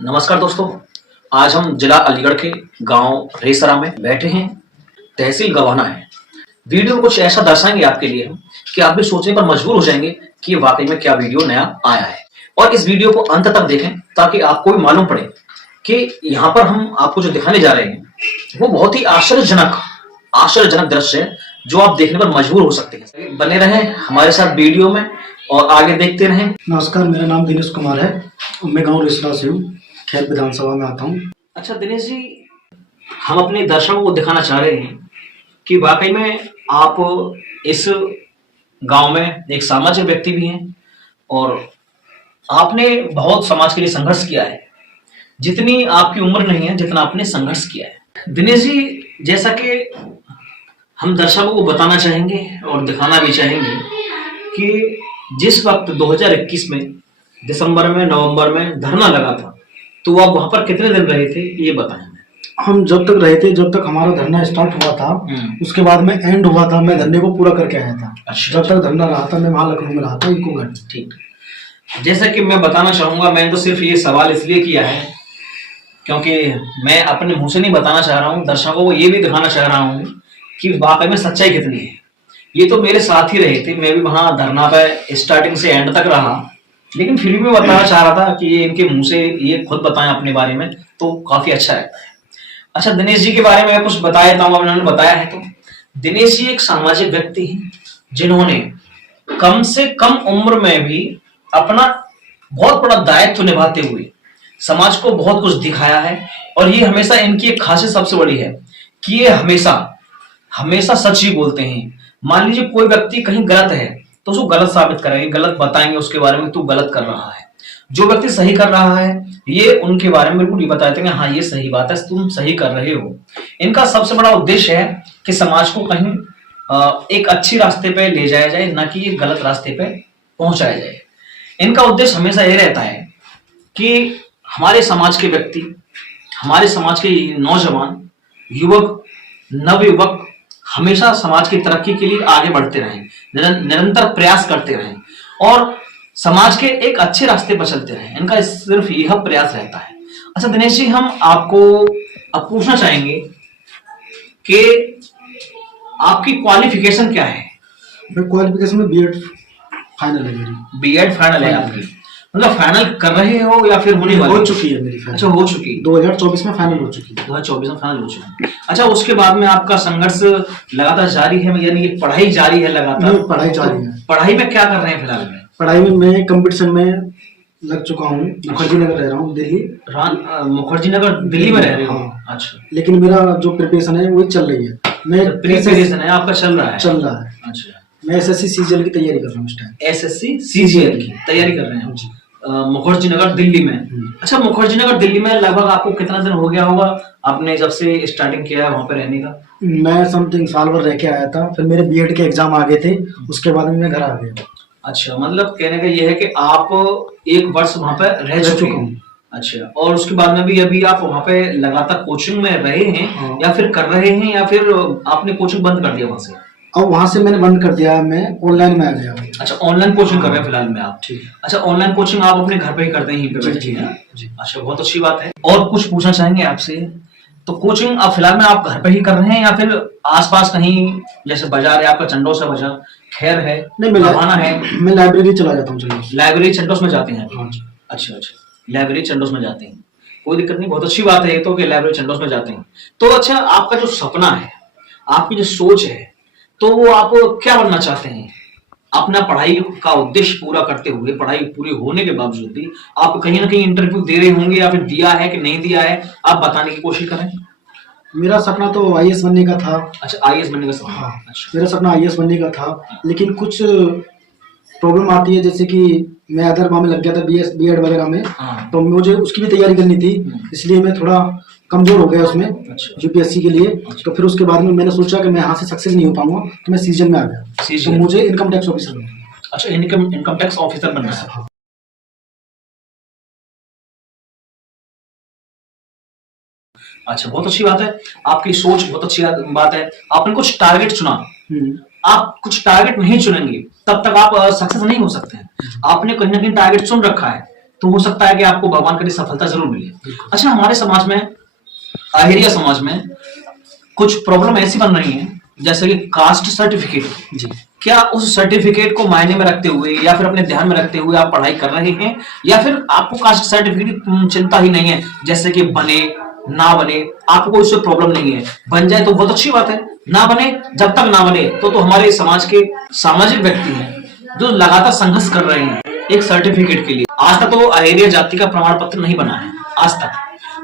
नमस्कार दोस्तों। आज हम जिला अलीगढ़ के गांव रेसरा में बैठे हैं। तहसील गवाना है। वीडियो में कुछ ऐसा दर्शाएंगे आपके लिए हम कि आप भी सोचने पर मजबूर हो जाएंगे कि वाकई में क्या वीडियो नया आया है। और इस वीडियो को अंत तक देखें ताकि आपको भी मालूम पड़े कि यहाँ पर हम आपको जो दिखाने जा रहे हैं वो बहुत ही आश्चर्यजनक दृश्य है जो आप देखने पर मजबूर हो सकते हैं। बने रहें हमारे साथ वीडियो में और आगे देखते रहें। नमस्कार, मेरा नाम दिनेश कुमार है। मैं गांव रेसरा से हूँ, खेत विधानसभा में आता हूँ। अच्छा दिनेश जी, हम अपने दर्शकों को दिखाना चाह रहे हैं कि वाकई में आप इस गांव में एक सामाजिक व्यक्ति भी हैं और आपने बहुत समाज के लिए संघर्ष किया है। जितनी आपकी उम्र नहीं है जितना आपने संघर्ष किया है। दिनेश जी, जैसा कि हम दर्शकों को बताना चाहेंगे और दिखाना भी चाहेंगे कि जिस वक्त 2021 में दिसंबर में नवंबर में धरना लगा था तो आप वहां पर कितने दिन रहे थे ये बताएं। हम जब तक रहे थे, जब तक हमारा धरना स्टार्ट हुआ था, उसके बाद में एंड हुआ था, मैं धरने को पूरा करके आया था। अच्छा, जब तक धरना रहा था मैं वहां लखनऊ में रहा था, इको घर। ठीक। जैसा कि मैं बताना चाहूंगा, मैंने तो सिर्फ ये सवाल इसलिए किया है क्योंकि मैं अपने मुंह से नहीं बताना चाह रहा हूँ, दर्शकों को ये भी दिखाना चाह रहा हूँ कि वाकई में सच्चाई कितनी है। ये तो मेरे साथ ही रहे थे, मैं भी वहां धरना पे स्टार्टिंग से एंड तक रहा, लेकिन फिर भी मैं बताना चाह रहा था कि ये इनके मुंह से ये खुद बताएं अपने बारे में तो काफी अच्छा रहता है। अच्छा, दिनेश जी के बारे में कुछ बता देता हूँ। उन्होंने बताया है तो दिनेश जी एक सामाजिक व्यक्ति हैं जिन्होंने कम से कम उम्र में भी अपना बहुत बड़ा दायित्व निभाते हुए समाज को बहुत कुछ दिखाया है। और ये हमेशा इनकी एक खासियत सबसे बड़ी है कि ये हमेशा सच ही बोलते हैं। मान लीजिए कोई व्यक्ति कहीं गलत है तो उसको गलत साबित करेंगे, गलत बताएंगे उसके बारे में, तू गलत कर रहा है। जो व्यक्ति सही कर रहा है ये उनके बारे में बिल्कुल नहीं बताते हैं, हाँ ये सही बात है, तुम सही कर रहे हो। इनका सबसे बड़ा उद्देश्य है कि समाज को कहीं एक अच्छी रास्ते पे ले जाया जाए, ना कि एक गलत रास्ते पे पहुंचाया जाए। इनका उद्देश्य हमेशा ये रहता है कि हमारे समाज के व्यक्ति, हमारे समाज के नौजवान, युवक, नवयुवक हमेशा समाज की तरक्की के लिए आगे बढ़ते रहें, निरंतर प्रयास करते रहें और समाज के एक अच्छे रास्ते पर चलते रहें। इनका सिर्फ यह प्रयास रहता है। अच्छा दिनेश जी, हम आपको अब पूछना चाहेंगे कि आपकी क्वालिफिकेशन क्या है? मैं क्वालिफिकेशन में बीएड फाइनल है मेरी। बीएड फाइनल है आपकी? मतलब फाइनल कर रहे हो या फिर होने वाली? हो चुकी है मेरी फाइनल। अच्छा, हो चुकी। 2024 में फाइनल हो चुकी है। 2024 में फाइनल हो चुकी है। अच्छा, उसके बाद में आपका संघर्ष लगातार जारी है, यानी ये पढ़ाई जारी है लगातार? पढ़ाई जारी है। पढ़ाई में क्या कर रहे हैं फिलहाल में? पढ़ाई में मैं कंपटीशन में लग चुका हूँ। मुखर्जी नगर रह रहा हूँ, दिल्ली। मुखर्जी नगर दिल्ली में रह रहे हो? हाँ। अच्छा, लेकिन मेरा जो प्रिपरेशन है वो चल रही है। मैं प्रिपरेशन है आपका चल रहा है? अच्छा, मैं एसएससी सीजीएल की तैयारी कर रहा हूँ इस टाइम। एसएससी सीजीएल की तैयारी कर रहे हैं मुखर्जी नगर दिल्ली में। अच्छा, मुखर्जी नगर दिल्ली में लगभग आपको कितना दिन हो गया होगा आपने जब से स्टार्टिंग किया है वहां पे रहने का? मैं समथिंग साल भर रह के आया था, फिर मेरे बीएड के एग्जाम आ गए थे, उसके बाद मैं घर आ गया। अच्छा, मतलब कहने का ये है कि आप एक वर्ष वहां पे रह चुके हैं। अच्छा, और उसके बाद में भी अभी आप वहां पे लगातार कोचिंग में रहे हैं? हाँ। या फिर कर रहे हैं या फिर आपने कोचिंग बंद कर दिया वहां से? अब वहां से मैंने बंद कर दिया, मैं ऑनलाइन में आ गया। अच्छा, ऑनलाइन कोचिंग कर रहे हैं फिलहाल में आप? ठीक। अच्छा, ऑनलाइन कोचिंग आप अपने घर पे ही करते हैं, यहीं पे बैठ के? अच्छा, बहुत अच्छी बात है। और कुछ पूछना चाहेंगे आपसे? तो कोचिंग आप फिलहाल में आप घर पे ही कर रहे हैं या फिर आसपास कहीं, जैसे बाजार है आपका चंडोस है बाजार, खैर है, नहीं रवाना है? मैं लाइब्रेरी चला जाता हूँ। लाइब्रेरी चंडोस में जाते हैं? अच्छा, लाइब्रेरी चंडोस में जाते हैं, कोई दिक्कत नहीं, बहुत अच्छी बात है ये तो कि लाइब्रेरी चंडोस में जाते हैं। तो अच्छा, आपका जो सपना है, आपकी जो सोच है, तो वो आप क्या बनना चाहते हैं? अपना पढ़ाई का उद्देश्य पूरा करते हुए, पढ़ाई पूरी होने के बावजूद भी आप कहीं ना कहीं इंटरव्यू दे रहे होंगे या फिर दिया है कि नहीं दिया है, आप बताने की कोशिश करें। मेरा सपना तो आईएएस बनने का था। अच्छा, आईएएस बनने का सपना? हाँ। अच्छा, मेरा सपना आईएएस बनने का था, लेकिन कुछ प्रॉब्लम आती है, जैसे कि मैं अदर में लग गया था बीएड वगैरह में। हाँ। तो मुझे उसकी भी तैयारी करनी थी, इसलिए मैं थोड़ा कमजोर हो गया उसमें। अच्छा। यूपीएससी के लिए। अच्छा। तो फिर उसके बाद में मैंने सोचा कि मैं यहाँ से सक्सेस नहीं हो पाऊंगा, तो मैं सीजन में आ गया। तो मुझे इनकम टैक्स ऑफिसर बनना है। अच्छा, इनकम टैक्स ऑफिसर बनना है। अच्छा, बहुत अच्छी बात है, आपकी सोच बहुत अच्छी बात है। आपने कुछ टारगेट चुना, आप कुछ टारगेट नहीं चुनेंगे तब तक आप सक्सेस नहीं हो सकते हैं। आपने कहीं ना कहीं टारगेट चुन रखा है तो हो सकता है कि आपको भगवान करी सफलता जरूर मिले। अच्छा, हमारे समाज में, अहिरिया समाज में कुछ प्रॉब्लम ऐसी बन रही है, जैसे कि कास्ट सर्टिफिकेट जी, क्या उस सर्टिफिकेट को मायने में रखते हुए या फिर अपने ध्यान में रखते हुए आप पढ़ाई कर रहे हैं, या फिर आपको कास्ट सर्टिफिकेट की चिंता ही नहीं है, जैसे कि बने ना बने आपको कोई उससे प्रॉब्लम नहीं है, बन जाए तो बहुत अच्छी बात है, ना बने, जब तक ना बने तो हमारे समाज के सामाजिक व्यक्ति हैं जो लगातार संघर्ष कर रहे हैं एक सर्टिफिकेट के लिए। आज तक तो अहिरिया जाति का प्रमाण पत्र नहीं बना है, आज तक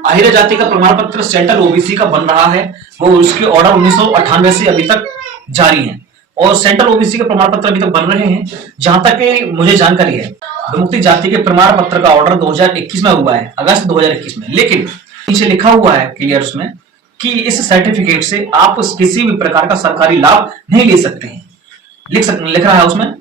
अहिरिया जाति का प्रमाण पत्र सेंट्रल ओबीसी का बन रहा है, वो उसके ऑर्डर 1998 से अभी तक जारी है, और सेंट्रल ओबीसी के प्रमाण पत्र अभी तक बन रहे हैं। जहां तक कि मुझे जानकारी है, विमुक्ति जाति के प्रमाण पत्र का ऑर्डर 2021 में हुआ है, अगस्त 2021 में, लेकिन नीचे लिखा हुआ है क्लियर उसमें कि इस सर्टिफिकेट से आप किसी भी प्रकार का सरकारी लाभ नहीं ले सकते हैं, लिख रहा है उसमें।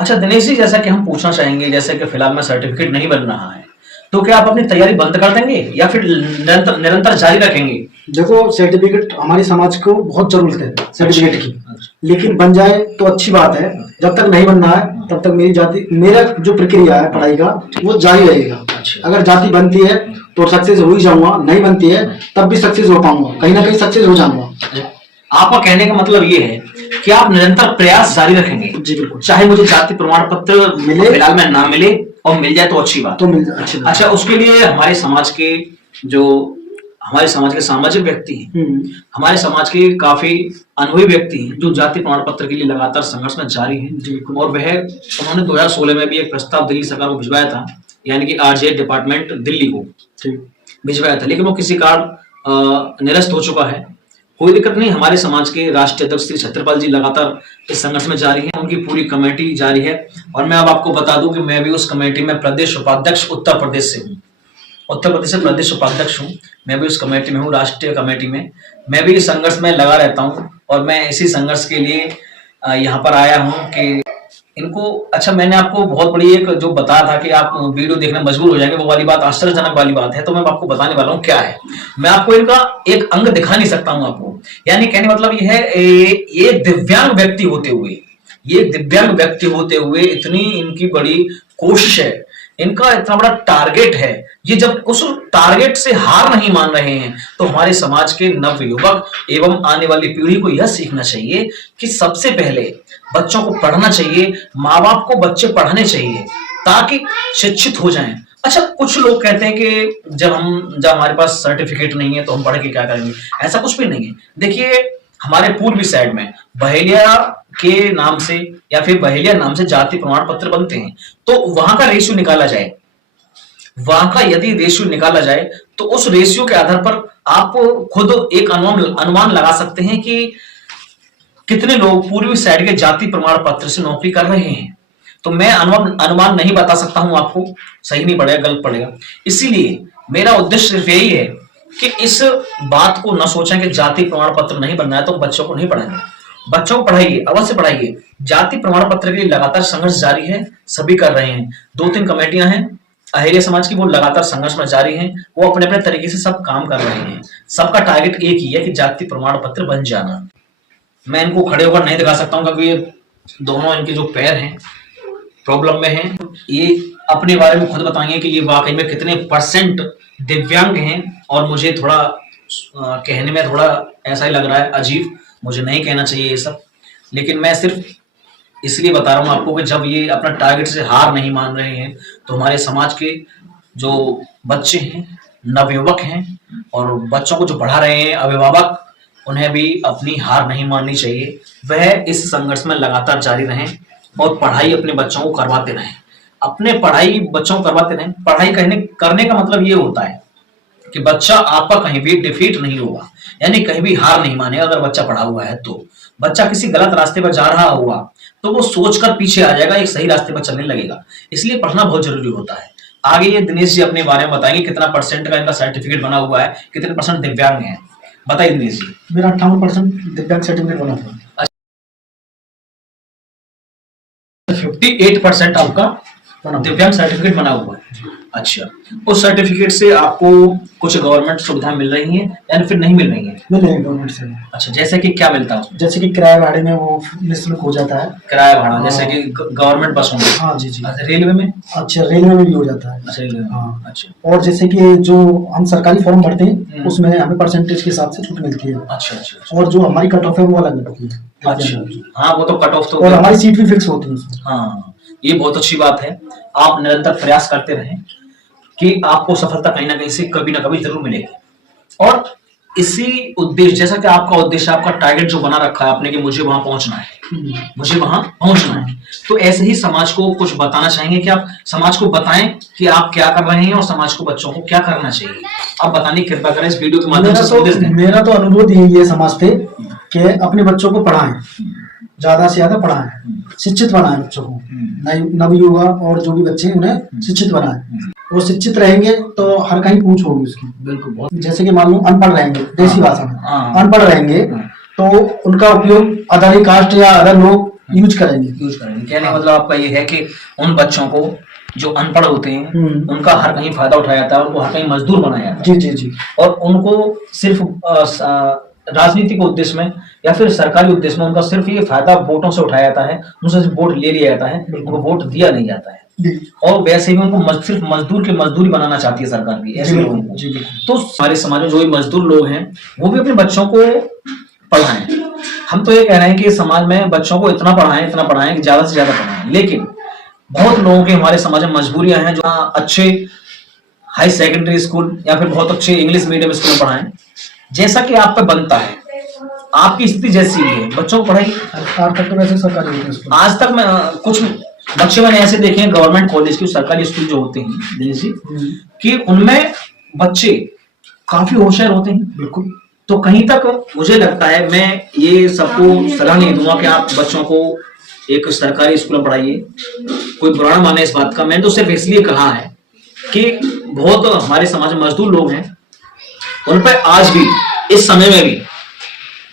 अच्छा दिनेश जी, जैसा कि हम पूछना चाहेंगे, जैसे कि फिलहाल में सर्टिफिकेट नहीं बन रहा है, तो क्या आप अपनी तैयारी बंद कर देंगे या फिर निरंतर जारी रखेंगे? देखो, सर्टिफिकेट हमारे समाज को बहुत जरूरत है सर्टिफिकेट की, लेकिन बन जाए तो अच्छी बात है। जब तक नहीं बनना है तब तक मेरा जो प्रक्रिया है पढ़ाई का वो जारी रहेगा। अगर जाति बनती है तो सक्सेस हो ही जाऊंगा, नहीं बनती है तब भी सक्सेस हो पाऊंगा, कहीं ना कहीं सक्सेस हो जाऊंगा। आपका कहने का मतलब ये है कि आप निरंतर प्रयास जारी रखेंगे? जी बिल्कुल, चाहे मुझे जाति प्रमाण पत्र मिले, फिलहाल में ना मिले, और मिल जाए तो अच्छी बात, तो मिल जाए अच्छी बात। अच्छा, उसके लिए हमारे समाज के सामाजिक व्यक्ति हैं, हमारे समाज के काफी अनुभवी व्यक्ति हैं जो जाति प्रमाण पत्र के लिए लगातार संघर्ष में जारी हैं, और उन्होंने 2016 में भी एक प्रस्ताव दिल्ली सरकार को भिजवाया था, यानी कि आरजे डिपार्टमेंट दिल्ली को भिजवाया था, लेकिन वो किसी कारण निरस्त हो चुका है। कोई दिक्कत नहीं, हमारे समाज के राष्ट्रीय अध्यक्ष श्री छत्रपाल जी लगातार इस संघर्ष में जारी हैं, उनकी पूरी कमेटी जारी है, और मैं अब आपको बता दूं कि मैं भी उस कमेटी में प्रदेश उपाध्यक्ष उत्तर प्रदेश से हूँ, उत्तर प्रदेश से प्रदेश उपाध्यक्ष हूँ, मैं भी उस कमेटी में हूँ, राष्ट्रीय कमेटी में। मैं भी इस संघर्ष में लगा रहता हूँ, और मैं इसी संघर्ष के लिए यहाँ पर आया हूँ कि इनको, अच्छा मैंने आपको बहुत बड़ी एक जो बताया था कि आप वीडियो देखने मजबूर हो जाएंगे, वो वाली बात आश्चर्यजनक वाली बात है, तो मैं आपको बताने वाला हूँ क्या है। मैं आपको इनका एक अंग दिखा नहीं सकता हूँ आपको, यानी कहने मतलब ये है, ये दिव्यांग व्यक्ति होते हुए इतनी इनकी बड़ी कोशिश है, इनका इतना बड़ा टारगेट है, ये जब उस टारगेट से हार नहीं मान रहे हैं, तो हमारे समाज के नव युवक एवं आने वाली पीढ़ी को यह सीखना चाहिए कि सबसे पहले बच्चों को पढ़ना चाहिए, माँ बाप को बच्चे पढ़ाने चाहिए ताकि शिक्षित हो जाएं। अच्छा, कुछ लोग कहते हैं कि जब हमारे पास सर्टिफिकेट नहीं है तो हम पढ़ के क्या करेंगे, ऐसा कुछ भी नहीं है। देखिए, हमारे पूर्वी साइड में बहेलिया के नाम से या फिर बहेलिया नाम से जाति प्रमाण पत्र बनते हैं, तो वहां का रेशियो निकाला जाए, तो उस रेशियो के आधार पर आप खुद एक अनुमान लगा सकते हैं कि कितने लोग पूर्वी साइड के जाति प्रमाण पत्र से नौकरी कर रहे हैं। तो मैं अनुमान नहीं बता सकता हूं आपको, सही नहीं पड़ेगा, गलत पड़ेगा। इसीलिए मेरा उद्देश्य सिर्फ यही है कि इस बात को न सोचें कि जाति प्रमाण पत्र नहीं बनना है तो बच्चों को नहीं पढ़ाएंगे, बच्चों को पढ़ाइए, अवश्य पढ़ाइए। जाति प्रमाण पत्र के लिए लगातार संघर्ष जारी है, सभी कर रहे हैं। 2-3 कमेटियां हैं अहिरिया समाज की, वो लगातार संघर्ष में जारी हैं, वो अपने अपने तरीके से सब काम कर रहे हैं। सबका टारगेट एक ही है कि जाति प्रमाण पत्र बन जाना। मैं इनको खड़े होकर नहीं दिखा सकता हूँ क्योंकि ये दोनों इनके जो पैर हैं प्रॉब्लम में हैं। ये अपने बारे में खुद बताएंगे कि ये वाकई में कितने % दिव्यांग हैं, और मुझे थोड़ा कहने में थोड़ा ऐसा ही लग रहा है अजीब, मुझे नहीं कहना चाहिए ये सब, लेकिन मैं सिर्फ इसलिए बता रहा हूँ आपको कि जब ये अपना टारगेट से हार नहीं मान रहे हैं तो हमारे समाज के जो बच्चे हैं, नवयुवक हैं, और बच्चों को जो पढ़ा रहे हैं अभिभावक, उन्हें भी अपनी हार नहीं माननी चाहिए। वह इस संघर्ष में लगातार जारी रहें और पढ़ाई अपने बच्चों को करवाते रहें, बच्चों को करवाते रहें। पढ़ाई करने का मतलब ये होता है कि बच्चा आपका कहीं भी डिफीट नहीं होगा, यानी कहीं भी हार नहीं मानेगा। अगर बच्चा पढ़ा हुआ है तो बच्चा किसी गलत रास्ते पर जा रहा होगा तो वो सोचकर पीछे आ जाएगा, एक सही रास्ते पर चलने लगेगा। इसलिए पढ़ना बहुत जरूरी होता है। आगे ये दिनेश जी अपने बारे में बताएंगे कितना % का इनका सर्टिफिकेट बना हुआ है, कितने % दिव्यांग हैं, बताइए दिनेश जी। मेरा 58% दिव्यांग सर्टिफिकेट बना था। 58% आपका दिव्यांग सर्टिफिकेट बना हुआ है। अच्छा, उस सर्टिफिकेट से आपको कुछ गवर्नमेंट सुविधाएं मिल रही हैं या फिर नहीं मिल रही हैं? मिल रही है गवर्नमेंट से। अच्छा, जैसे कि क्या मिलता है उसमें? जैसे कि किराए भाड़े में वो निःशुल्क हो जाता है। किराया भाड़ा, जैसे कि गवर्नमेंट बसों में? हाँ जी जी। अच्छा, रेलवे में? अच्छा, रेलवे में भी हो जाता है। अच्छा, रेलवे में। हाँ। अच्छा और जैसे कि जो हम सरकारी फॉर्म भरते हैं उसमें हमें परसेंटेज के हिसाब से छूट मिलती है। अच्छा अच्छा। और जो हमारी कट ऑफ है वो अलग लगती है। अच्छा, हाँ वो तो कट ऑफ तो, और हमारी सीट भी फिक्स होती है उसमें। हाँ, ये बहुत अच्छी बात है। आप निरंतर प्रयास करते रहें कि आपको सफलता कहीं ना कहीं से कभी ना कभी जरूर मिलेगी। और इसी उद्देश्य, जैसा कि आपका उद्देश्य, आपका टारगेट जो बना रखा है आपने कि मुझे वहां पहुंचना है, मुझे वहां पहुंचना है, तो ऐसे ही समाज को कुछ बताना चाहेंगे कि आप समाज को बताएं कि आप क्या कर रहे हैं और समाज को, बच्चों को क्या करना चाहिए। आप बताने की कृपा करें इस वीडियो के माध्यम से संदेश दें। मेरा तो अनुरोध यही है समाज पे कि अपने बच्चों को पढ़ाएं, ज्यादा से ज्यादा पढ़ाएं, शिक्षित बनाएं बच्चों को, नवयुवा और जो भी बच्चे हैं उन्हें शिक्षित बनाएं। वो शिक्षित रहेंगे तो हर कहीं पूछ होगी उसकी। बिल्कुल, बहुत। जैसे कि मान लो अनपढ़ रहेंगे, देसी भाषा में हाँ। अनपढ़ रहेंगे तो उनका उपयोग अदर कास्ट या अदर लोग यूज करेंगे। कहने का मतलब आपका ये है कि उन बच्चों को जो अनपढ़ होते हैं उनका हर कहीं फायदा उठाया जाता है, उनको हर कहीं मजदूर बनाया जाता है। जी जी जी। और उनको सिर्फ राजनीतिक उद्देश्य में या फिर सरकारी उद्देश्य में उनका सिर्फ ये फायदा वोटों से उठाया जाता है, उनसे सिर्फ वोट ले लिया जाता है, उनको वोट दिया नहीं जाता है। और वैसे ही उनको सिर्फ मजदूर की मजदूरी बनाना चाहती है सरकार भी ऐसे लोगों को। तो हमारे समाज में जो भी मजदूर लोग हैं वो भी अपने बच्चों को पढ़ाएं। हम तो ये कह रहे हैं कि समाज में बच्चों को इतना पढ़ाएं कि ज्यादा से ज्यादा पढ़ाएं। लेकिन बहुत लोगों के हमारे समाज में मजबूरियां हैं जो अच्छे हाई सेकेंडरी स्कूल या फिर बहुत अच्छे इंग्लिश मीडियम स्कूल में पढ़ाएं, जैसा कि आप पे बनता है, आपकी स्थिति जैसी भी है, बच्चों को पढ़ाई। आज तक तो वैसे सरकारी स्कूल, आज तक मैं कुछ बच्चे मैंने ऐसे देखे हैं गवर्नमेंट कॉलेज के सरकारी स्कूल जो होते हैं दिल्ली से, कि उनमें बच्चे काफी होशियार होते हैं। बिल्कुल। तो कहीं तक मुझे लगता है, मैं ये सबको सलाह नहीं दूंगा कि आप बच्चों को एक सरकारी स्कूल में पढ़ाइए, कोई बुरा ना माने इस बात का। मैंने तो सिर्फ इसलिए कहा है कि बहुत हमारे समाज में मजदूर लोग हैं, उन पर आज भी इस समय में भी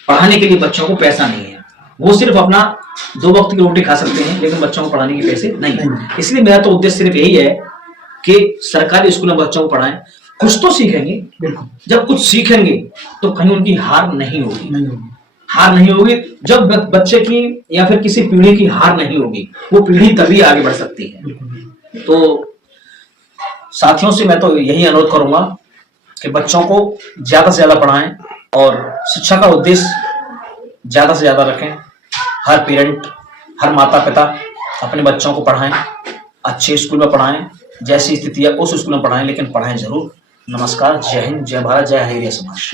पढ़ाने के लिए बच्चों को पैसा नहीं है। वो सिर्फ अपना 2 वक्त की रोटी खा सकते हैं, लेकिन बच्चों को पढ़ाने के पैसे नहीं है। इसलिए मेरा तो उद्देश्य सिर्फ यही है कि सरकारी स्कूल में बच्चों को पढ़ाएं, कुछ तो सीखेंगे। बिल्कुल। जब कुछ सीखेंगे तो कहीं उनकी हार नहीं होगी। हार नहीं होगी जब बच्चे की या फिर किसी पीढ़ी की हार नहीं होगी, वो पीढ़ी तभी आगे बढ़ सकती है। तो साथियों से मैं तो यही अनुरोध करूंगा कि बच्चों को ज्यादा से ज्यादा पढ़ाएं और शिक्षा का उद्देश्य ज्यादा से ज्यादा रखें। हर पेरेंट, हर माता पिता अपने बच्चों को पढ़ाएं, अच्छे स्कूल में पढ़ाएं, जैसी स्थिति है उस स्कूल में पढ़ाएं, लेकिन पढ़ाएं जरूर। नमस्कार, जय हिंद, जय भारत, जय हरिया समाज।